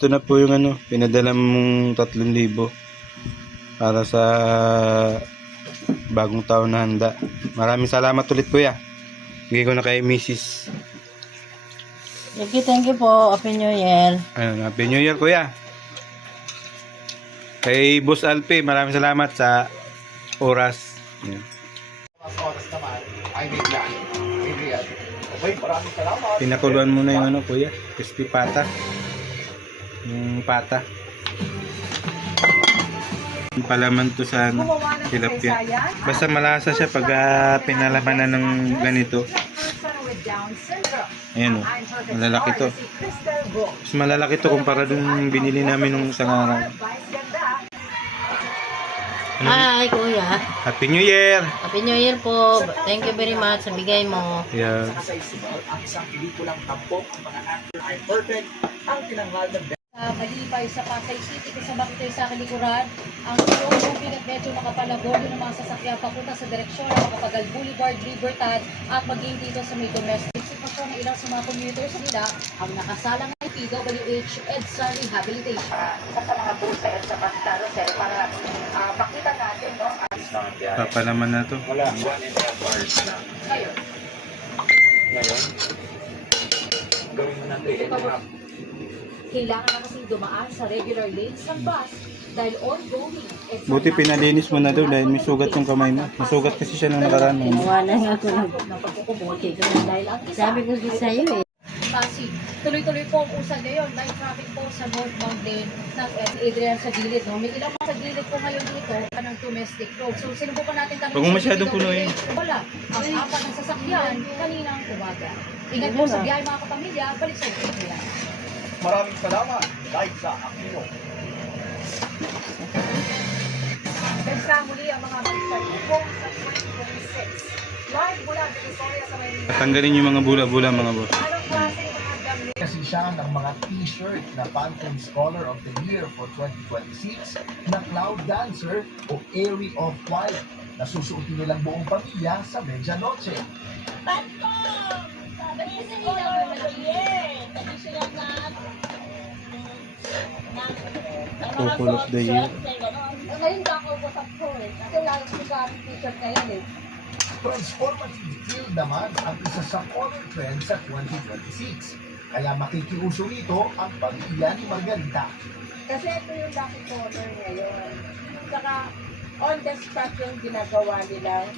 ito na po yung ano, pinadala mong 3,000 para sa bagong taon na handa. Maraming salamat ulit kuya. Bigay ko na kay Mrs. Thank you po. Happy New Year. Ayun, Happy New Year kuya. Kay Boss Alpe, maraming salamat sa oras. Ayan. Oras naman ay bigyan. Okay, maraming salamat. Pinakuluan muna yung ano kuya, crispy pata. Yung pata. Yung palaman to sa ano, tilapia. Basta malasa siya pag pinalaman na ng ganito. Ayan o, malalaki to. Mas malalaki to kumpara dun binili namin nung isang araw. Hi, Kuya. Happy New Year! Happy New Year po. Thank you very much sa bigay mo. Yeah. Sa isigaw ang isang pelikulang tampok ng mga actor ay perfect ang tinanghal ng Malipay sa Pasay City kung sa bakit sa kalikuran ang iyong moving at medyo makapalabog ng mga sasakyan papunta sa direksyon ng Makapagal Boulevard, Libertad at maging dito sa may domestic sitwasyon ng ilang sa mga commuters nila ang nakasalang ng PWH EDSA Rehabilitation. Isa sa mga bus sa EDSA Pastaro para makita natin no, Papalaman na to. wala 1.5 hours na. Ngayon, gawin mo natin kailangan na kasing dumaan sa regular lanes ng bus dahil ongoing. Buti pinalinis mo na daw dahil may sugat yung kamay mo. Masugat kasi siya nung nakaraan. Wala nga ako ng ng pagkukumote dahil ang isa sabi ko sa'yo eh. Pasig. Tuloy-tuloy po ang usan ngayon. Light traffic po sa northbound lane ng Adrian sa gilid. No? May ilang mga sa gilid po ngayon dito ng domestic road. So sinubukan natin kami. Huwag mo masyadong punuin. Wala. Ang apat ng sasakyan kaninang umaga. Ingat po sa biyahe mga kapamilya. Balik sa ito. maraming salamat dahil sa Aquino. Basta muli ang mga balikan po sa 2026. Live mula sa Visoria sa Maynila. Tanggalin yung mga bula-bula mga boss. Anong klase ng mga damit? Kasi siya ng mga t-shirt na Pantone Scholar of the Year for 2026 na Cloud Dancer o Airy of Twilight na susuotin nilang buong pamilya sa Medianoche. Couple of the year. Ngayon ka ako sa po eh. Kasi lalo ko sa t-shirt ngayon eh. Transformative feel naman ang isa sa color trend sa 2026. Kaya makikiuso rito ang pamilya ni Margarita. Kasi ito yung lucky color ngayon. Saka on the spot yung ginagawa nilang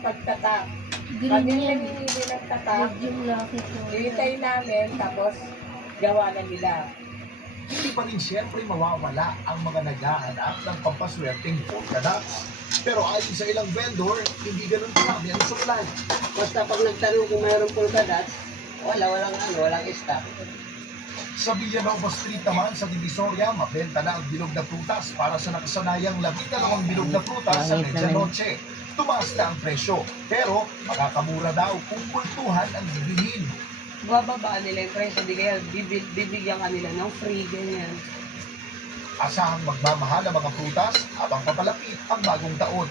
pagtatak. Pag yung nanginili ng tatak, hihintay namin tapos gawa na nila. Hindi pa rin siyempre mawawala ang mga naghahanap ng pampaswerteng polka dots. Pero ayon sa ilang vendor, hindi ganun karami ang supply. Basta pag nagtanong kung mayroong polka dots, walang stock. Sa Villanova Street naman sa Divisoria, mabenta na ang bilog na prutas para sa nakasanayang 12 bilog na prutas sa Medianoche. Tumaas na ang presyo, pero makakamura daw kung kultuhan ang bibilhin. Bababaan nila yung presyo, di kaya bibigyan ka nila ng free, ganyan. Asahang magmamahal ang mga prutas habang papalapit ang bagong taon.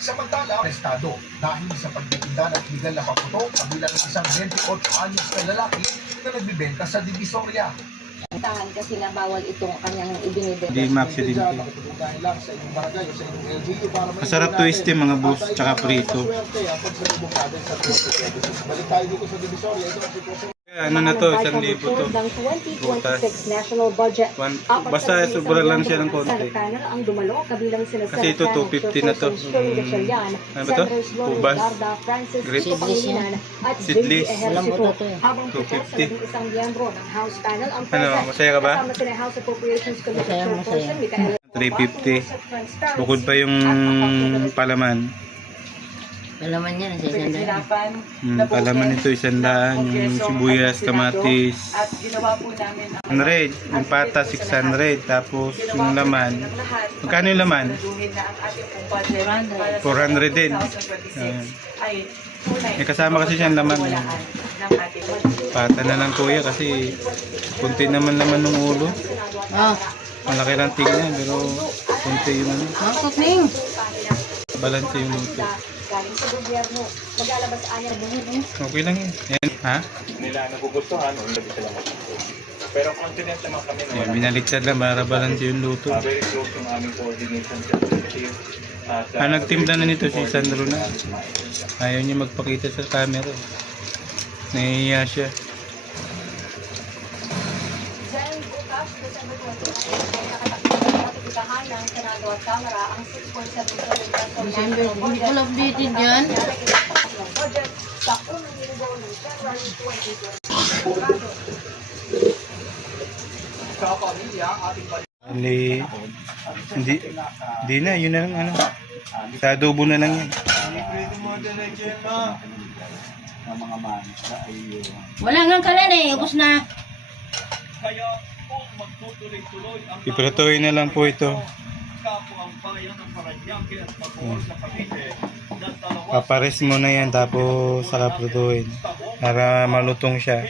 Samantala, arestado dahil sa pagtitinda ng illegal na paputok kabilang ng isang 28 anyos na lalaki na nagbibenta sa Divisoria. Tahan kasi na bawal itong kanyang ibinibenta. Hindi ma-accidente. Makatulungan lang sa inyong barangay o sa inyong LGU para may Masarap twist yung mga boss tsaka prito. swerte ang pagsalubong natin sa 2026. Balik tayo dito sa Divisoria. Ito ang sitwasyon. Ano na to, 1,000 to. Ng Butas. 2026 national budget. Basta sobra lang siya ng konti. Panel ang dumalo kabilang sina Kasi ito, 250 na to. Ano ba to? Ubas. Grapes. at Seedless. JB Ejercito. Habang pito sa 250. isang miyembro ng House panel ang Ano, masaya ka ba? kasama sina House Appropriations Committee Chairperson Micaela 350. Bukod pa yung palaman. Alaman niya, nasisanda. Hirapan. Palaman nito 100, yung sibuyas, kamatis. At ginawa po namin ang 100, yung pata 600, tapos yung laman. Magkano yung laman? duhin na ang ating pong budget para sa 400 din. 2026 Ayan. ay tunay May kasama kasi siyang laman. walaan ng ating budget. Pata na lang kuya kasi kunti naman laman ng ulo. Oh, Malaki lang tingnan pero kunti yung ano. Marcos Ming. Balanse yung luto. Galing sa gobyerno, maglalabas anya Okay lang yun. Yan. Ha? Nila nagugustuhan o hindi sila matutuwa. Pero confident naman kami na Yan, binaliktad lang para balance yung luto. very close yung aming coordination executive. At Nagtimpla na nito si Sandro na. Ayaw niya magpakita sa camera. Nahihiya siya. Jan bukas, December 28, ay nakatakda ng katipikahan ng Senado at Kamara ang 6.7 trillion peso December, hindi ko na-updated yan. budget sa unang linggo ng January 2020. Sa pamilya, ating Ali, hindi na, yun na lang ano. Sa adobo na lang yan. Wala nga kalan eh. Ubus na. Ipratuloy na lang po ito. Papares mo na yan tapos saka prutuin para malutong siya.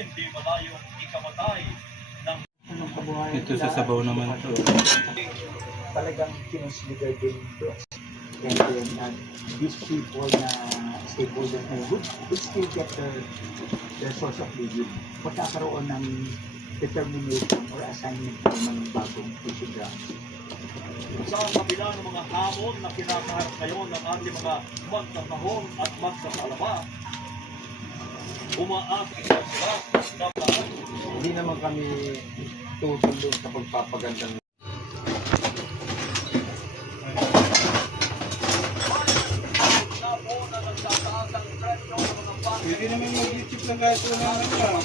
Ito sa sabaw naman ito. Talagang kinonsider din ito. And then these people na stakeholders na would still get their source of living. Magkakaroon ng determination or assignment ng bagong fishing ground. Sa kabila ng mga hamon na kinakaharap ngayon ng ating mga magsasahong at magsasalawa, umaasa sila na hindi naman kami tutulong sa pagpapaganda ng Pwede naman mag-YouTube lang kahit wala naman.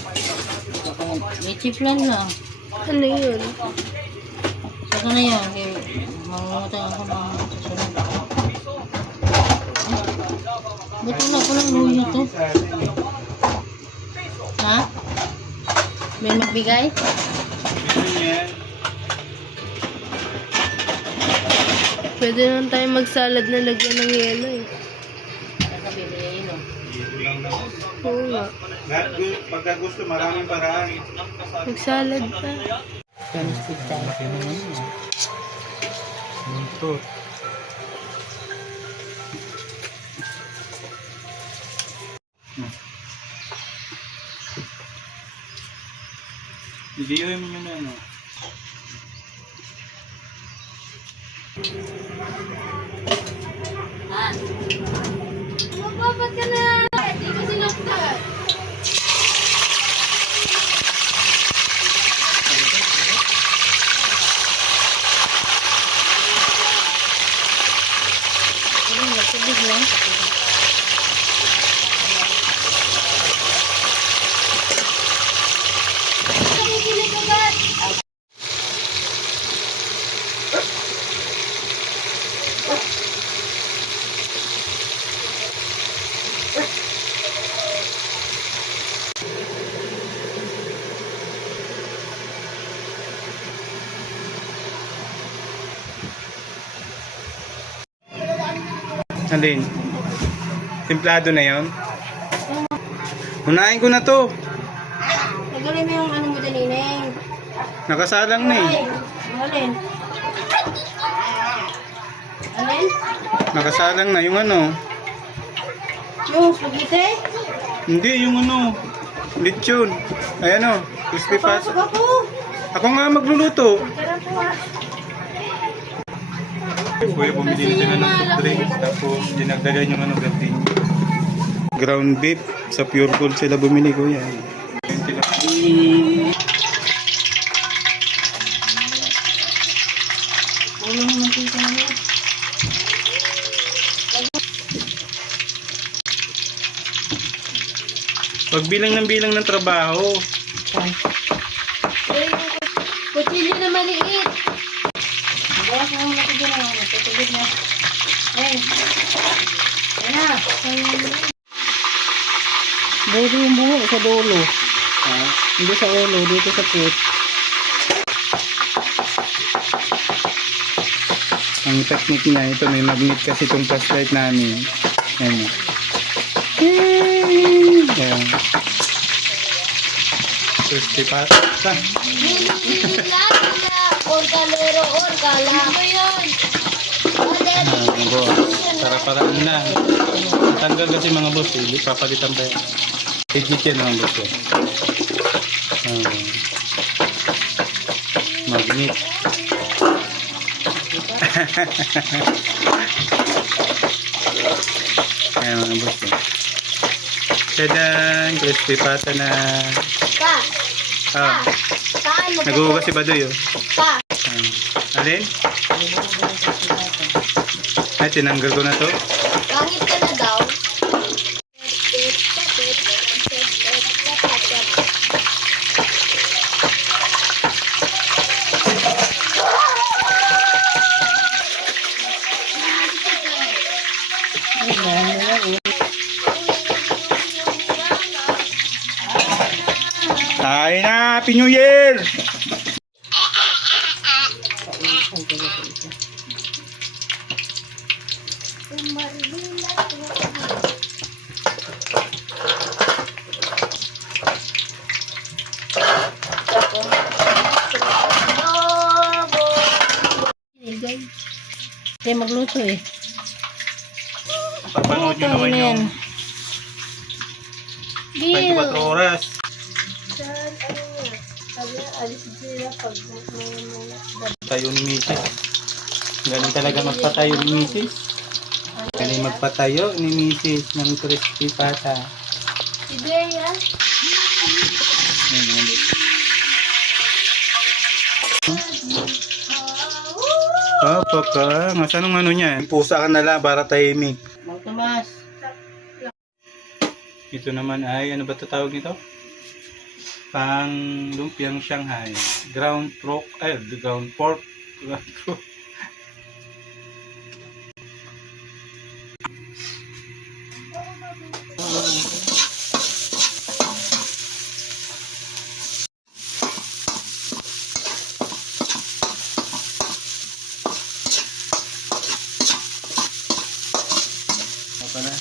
May chip lang lang. Ano yun? Saka na yan. Mangungutang ako ng susunod. Ba't wala ko lang luya to? Ha? May magbigay? Pwede naman tayo magsalad na lagyan ng yelo eh. Nakabibigay no? Dito lang naman. Oo nga. Pagka gusto, maraming paraan. Magsalad pa. Chemistry tayo. Ito. Videoin mo yun ano. Magpapat ka na! Hindi ko sinaktan! Nagtubig lang. Nakikinig agad! Alin? Templado na yon. Unahin ko na to. Tagalin mo yung ano mo din, Ineng. Nakasalang na eh. Alin? Alin? Nakasalang na yung ano. Yung spaghetti? Hindi, yung ano. Lechon. Ayan o. Crispy pasta. Pasok ako. Ako nga magluluto. Tara po ah. Kuya, bumili sila ng soft drinks. Tapos dinagdagan yung ano gabi. Ground beef. Sa Pure Gold sila bumili, kuya. Ulo mo makita mo. Pagbilang ng trabaho. Kutsilyo na maliit! Bawas mo muna ito na. Natutubig na. Eh. Ayan na. Dito yung buho sa dulo. Hindi sa ulo. Dito sa put. Ang technique niya, ito may magnet kasi itong flashlight namin. Ayan. Ayan. Crispy pasta. Orgalero, orgala! Ano yun? Para paraan na. Tanggal kasi mga boss, hindi papalitan pa yan. Higit yan mga boss. Magnet. Ayan mga boss. Tadan! Crispy pata na. Pa, Ah, saan mo naguhugas si Badoy oh. Pa, Alin? Ay, tinanggal ko na to. langit ka na daw. Ay na! Happy New Year! Kaya magluto eh. Papanood nyo naman yung Gil! 24 oras. Tayo ni Mrs. Galing talaga magpatayo ni Mrs. Galing magpatayo ni Mrs. ng crispy pata. Si Bea. Ayun, ayun. Oh, papa. Masanong ano niya? Pusa ka na lang para tahimik. Mang Tomas. Ito naman ay, ano ba tatawag nito? Pang lumpiang Shanghai. Ground pork. Ground pork. Apa na?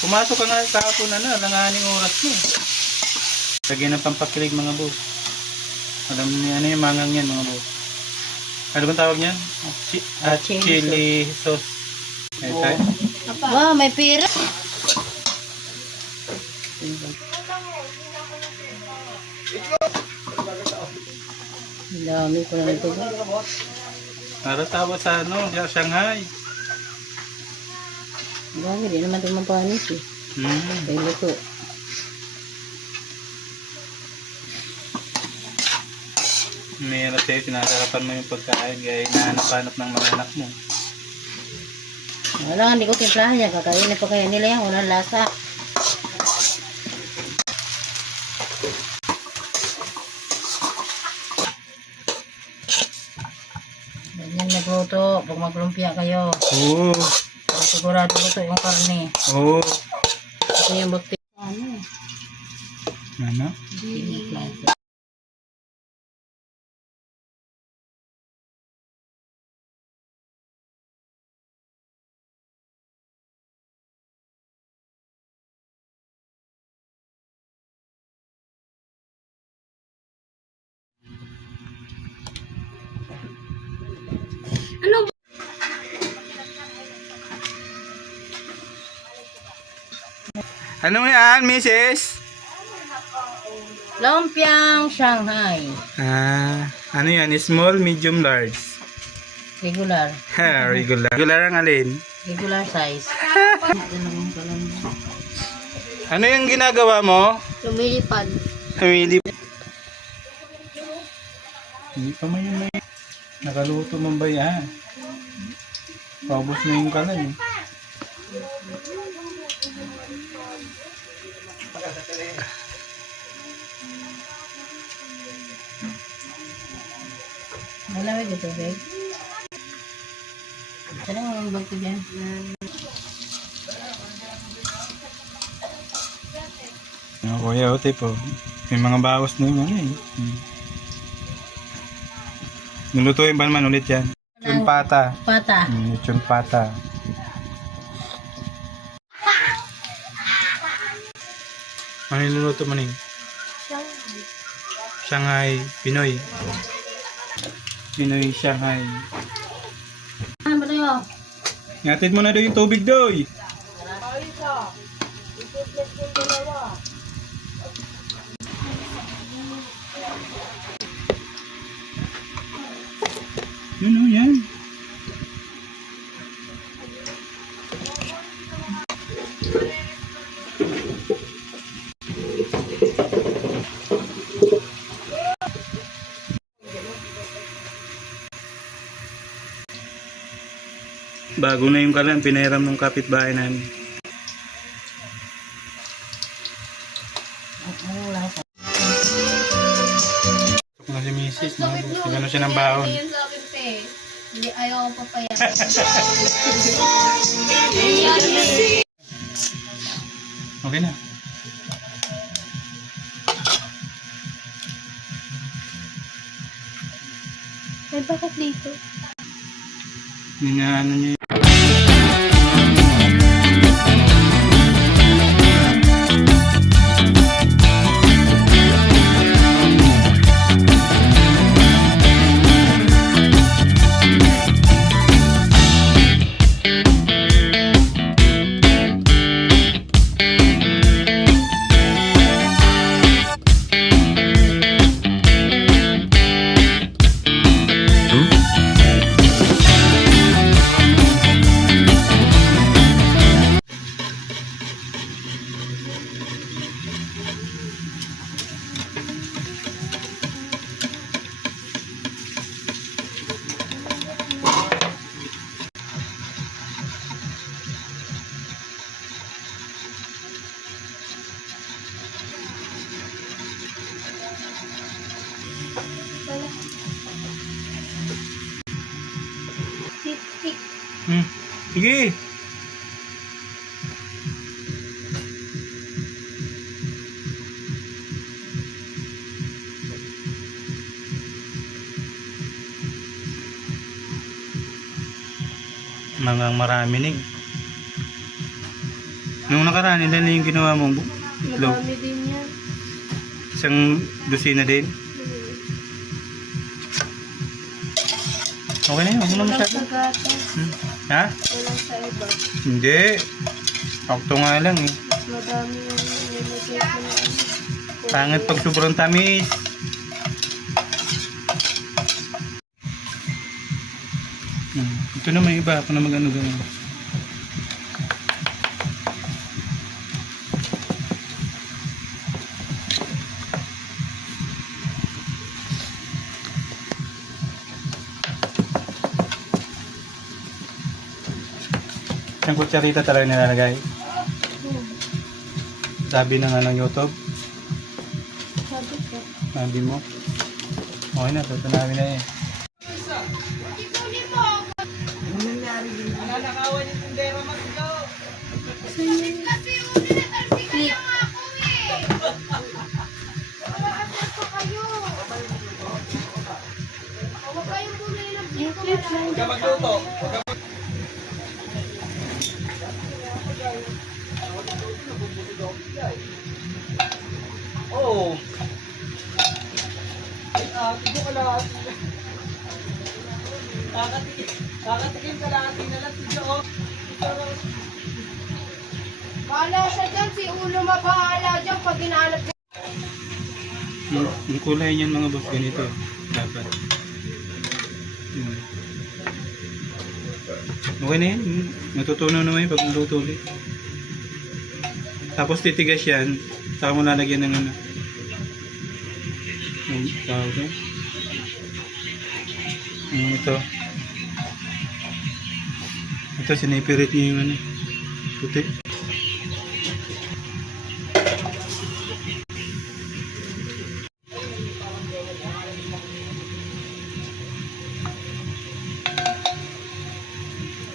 Pumasok ka nga kahapon nanganing oras mo. Lagyan ng pampakilig mga boss. Alam niyo ano yung mangang yan mga boss. Ano bang tawag niyan? Chili sauce. Ay, tayo. Wow, may pera. Dami ko lang ito. Para tawa sa Shanghai. Dami, di naman ito mapanis eh. Kaya luto. Mayroon sa'yo, sinasarapan mo yung pagkain kaya hinahanap-hanap ng mga anak mo. Wala, hindi ko timplahan yan. Kakainin pa kaya nila yan. Walang lasa. Ganyan nagluto. Pag maglumpia kayo. Oo. Sigurado luto yung karne. Oo. Ito yung bakti. Ano? Ano? Ano yan, Mrs.? Lumpiang Shanghai. Ano yan? Small, medium, large? Regular. Regular. Regular ang alin? Regular size. Ano yung ginagawa mo? Lumilipad. Family. Hindi pa may nakaluto mo ba yan? Paubos na yung kalan eh. Malamig ito, babe. Saan ang bag ko dyan? Kuya, ote po. May mga bawas na yung ano eh. Nulutuin ba naman ulit yan? Lechon pata. Pata. Lechon pata. Ano yung luluto mo ning? Shanghai. Pinoy. Pinoy Shanghai. Ano ba tayo? Ngatid mo na daw yung tubig doy. Bago na yung kalan, pinahiram ng kapitbahay namin. Anong lasa? Tok na si Mrs. Sigano siya ng baon. Hindi, ayaw ko papaya. Okay na. Ay, bakit dito? Ano niya. Sige. Mga marami ning. Nung nakaraan, ilan na yung ginawa mong itlog? Madami din yan. Isang dosina din? Okay na yun, huwag mo na masyado. Walang gatas. Ha? Walang sa iba. Hindi. Pakto nga lang eh. Mas madami yung nilagay ko na ano. Pangit pag sobrang tamis. Ito na may iba. Ako na mag-ano gano'n. Isang kutsarita talaga nilalagay. Sabi ng YouTube. Sabi ko. Sabi mo. Okay na. Ito namin na eh. Click. Yung clip lang. Oo. Kakatikim ka lahat na lang siya. Bahala siya dyan, si Ulo mabahala dyan pag ginalap niya. Yung kulay niyan mga boss ganito. Dapat. Okay na yan. Natutunaw naman yung pag luto ulit. Tapos titigas yan. Saka mo lalagyan ng ano. Yung tawag yan. Ito. Ito sinipirit niya yung ano. Puti.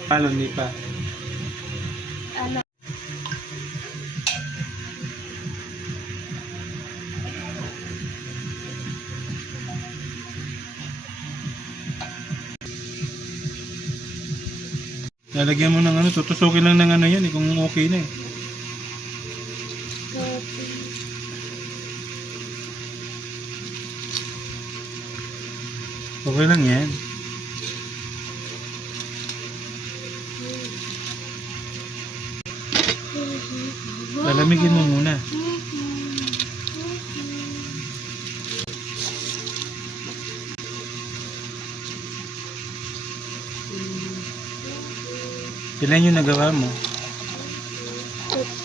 Halo, hindi pa. Ano? Lalagyan mo ng ano, tutusukin lang ng ano yan eh, kung okay na eh. Okay lang yan. Lalamigin mo muna. Ilan yung nagawa mo?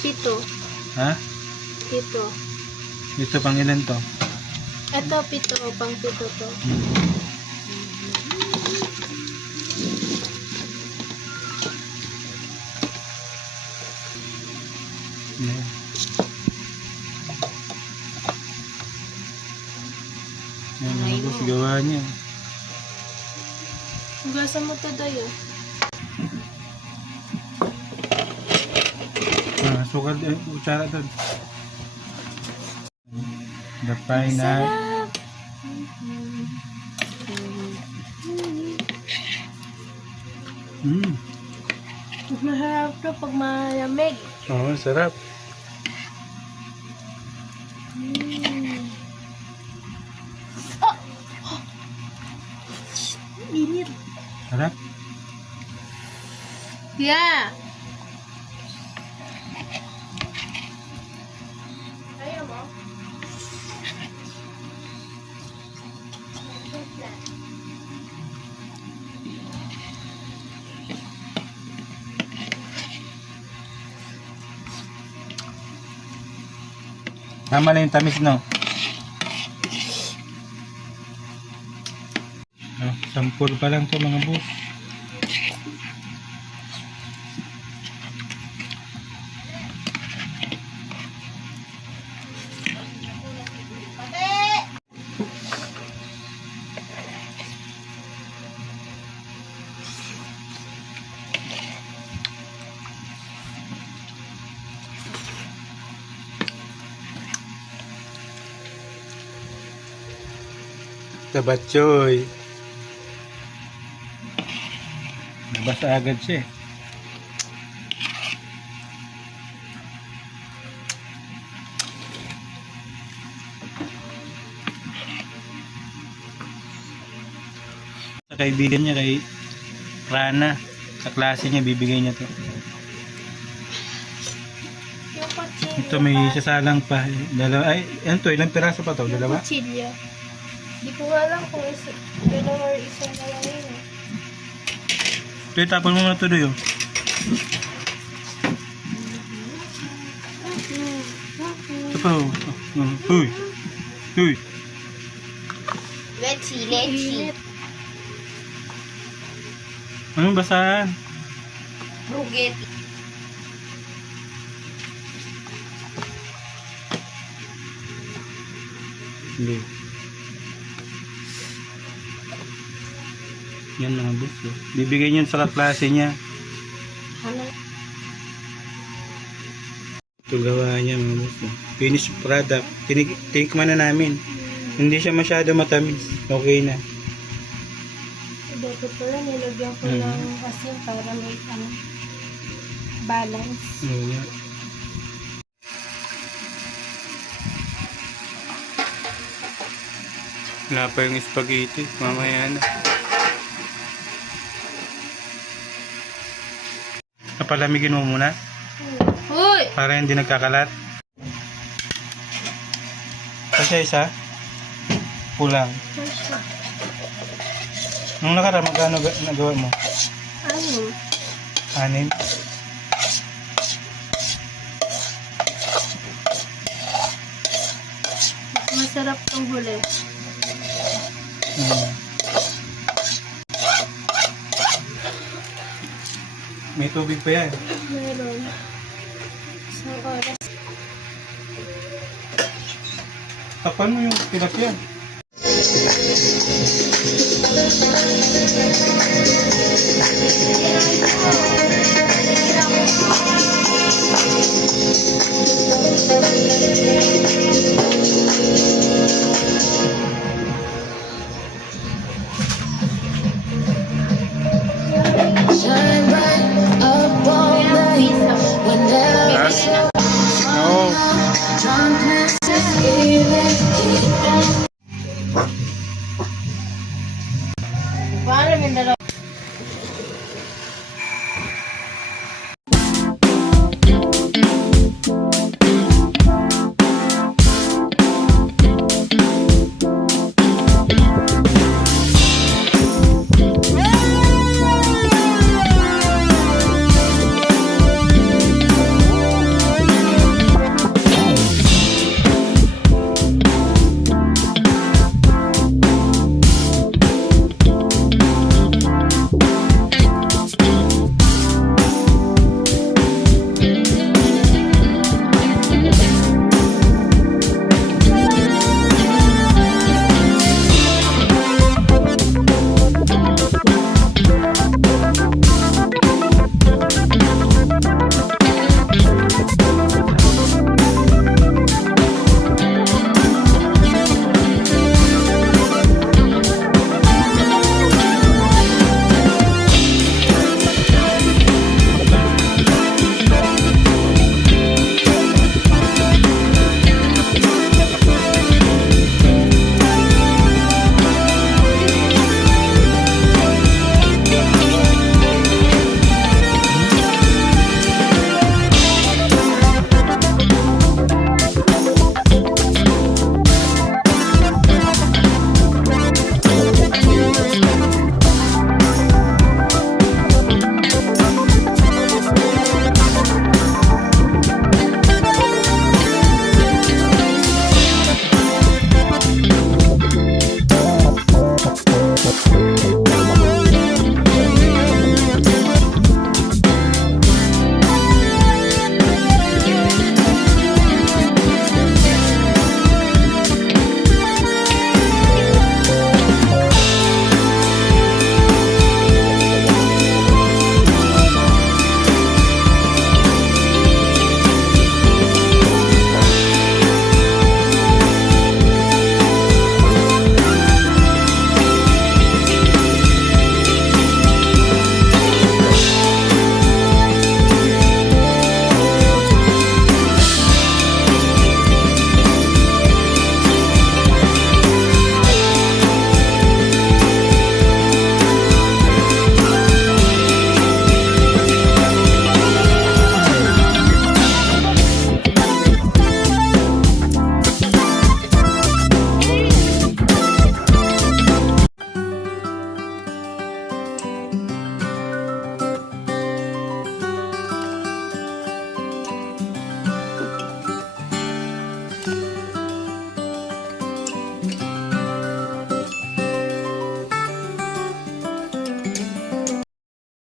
Pito. Ha? Pito. Ito pang ilan to? Ito, pito. Pang pito to. niya. Hugasan mo to dayo. Sukal kutsara doon. The final. Masarap to pag malamig. Oo, sarap. Init. Sarap. Yeah. Ayaw mo? Tama na yung tamis, no? Sampul pa lang to mga boss. Tabatchoy. Nabasa agad siya eh. Sa kaibigan niya, kay Rana, sa klase niya, bibigay niya to. Ito may sasalang pa. Dalawa, ay, ano to, ilang piraso pa to? Dalawa? Chilya. Di ko alam kung dalawa or isa na lang yun eh. Ito, tapon mo na to doon. Ito pa, oh. Uy. Uy. Let's see. Anong basahan? Bugit. Hindi. Yan mga boss. Oh. Bibigay niyan sa kaklase niya. Ito gawa niya mga boss. Oh. Finished product. Tinikman na namin. Hindi siya masyado matamis. Okay na. Dito pala nilagyan ko ng asin para may balance. Oo nga. Wala pa yung spaghetti. Mamaya na. Palamigin mo muna Hoy! para hindi nagkakalat. Kasi isa kulang. Nung nakaraan magkano nagawa mo? Ano? 6. Masarap tong huli. May tubig pa yan. Meron. Isang oras. Takpan mo yung tilapia.